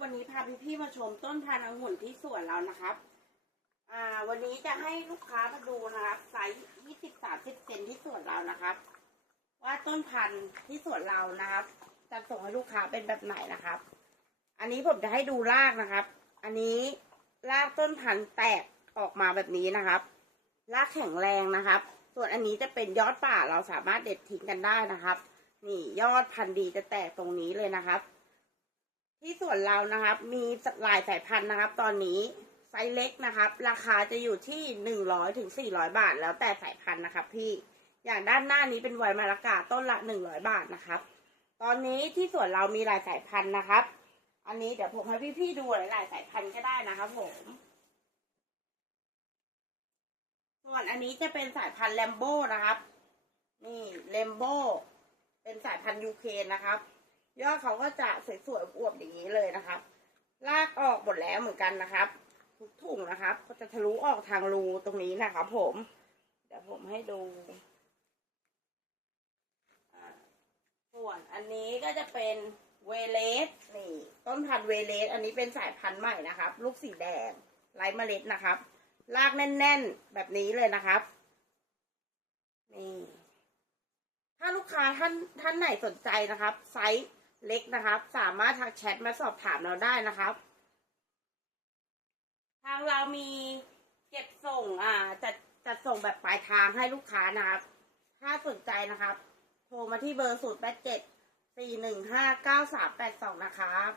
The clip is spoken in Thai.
วันนี้พาพี่ๆมาชมต้นพันธุ์องุ่นที่สวนเรานะครับ อ่า วันนี้จะให้ลูกค้ามาดูนะครับไซส์20 30เซนที่สวนเรานะครับ ว่าต้นพันธุ์ที่สวนเรานะครับจะส่งให้ลูกค้าเป็นแบบไหนนะครับ อันนี้ผมจะให้ดูรากนะครับ อันนี้รากต้นพันธุ์แตกออกมาแบบนี้นะครับ รากแข็งแรงนะครับ ส่วนอันนี้จะเป็นยอดป่าเราสามารถเด็ดทิ้งกันได้นะครับ นี่ยอดพันธุ์ดีจะแตกตรงนี้เลยนะครับ ที่ส่วนเรานะครับ มีหลายสายพันธุ์นะครับ ตอนนี้ไซส์เล็กนะครับ ราคาจะอยู่ที่หนึ่งร้อยถึงสี่ร้อยบาท แล้วแต่สายพันธุ์นะครับ พี่อย่างด้านหน้านี้เป็นไวมาลากาต้นละหนึ่งร้อยบาทนะครับ ตอนนี้ที่ส่วนเรามีหลายสายพันธุ์นะครับ อันนี้เดี๋ยวผมให้พี่ๆดูหลายๆสายพันธุ์ก็ได้นะครับผมส่วนอันนี้จะเป็นสายพันธุ์แลมโบ้นะครับ นี่แลมโบ้เป็นสายพันธุ์ยูเคนนะครับ ยอดเขาก็จะสวยๆอวบอย่างนี้เลยนะครับ ลากออกหมดแล้วเหมือนกันนะครับ ทุกถุงนะครับ ก็จะทะลุออกทางรูตรงนี้นะครับผม เดี๋ยวผมให้ดู ส่วนอันนี้ก็จะเป็นเวเลสนี่ ต้นพันธุ์เวเลสอันนี้เป็นสายพันธุ์ใหม่นะครับ ลูกสีแดงไร้เมล็ดนะครับ ลากแน่น ๆ แบบนี้เลยนะครับ นี่ ถ้าลูกค้าท่านท่านไหนสนใจนะครับ ไซส์ เล็กนะครับ สามารถทักแชทมาสอบถามเราได้นะครับ ทางเรามีเก็บส่งอ่าจัดจัดส่งแบบปลายทางให้ลูกค้านะครับ ถ้าสนใจนะครับ โทรมาที่เบอร์ศูนย์แปดเจ็ดสี่หนึ่งห้าเก้าสามแปดสองนะครับ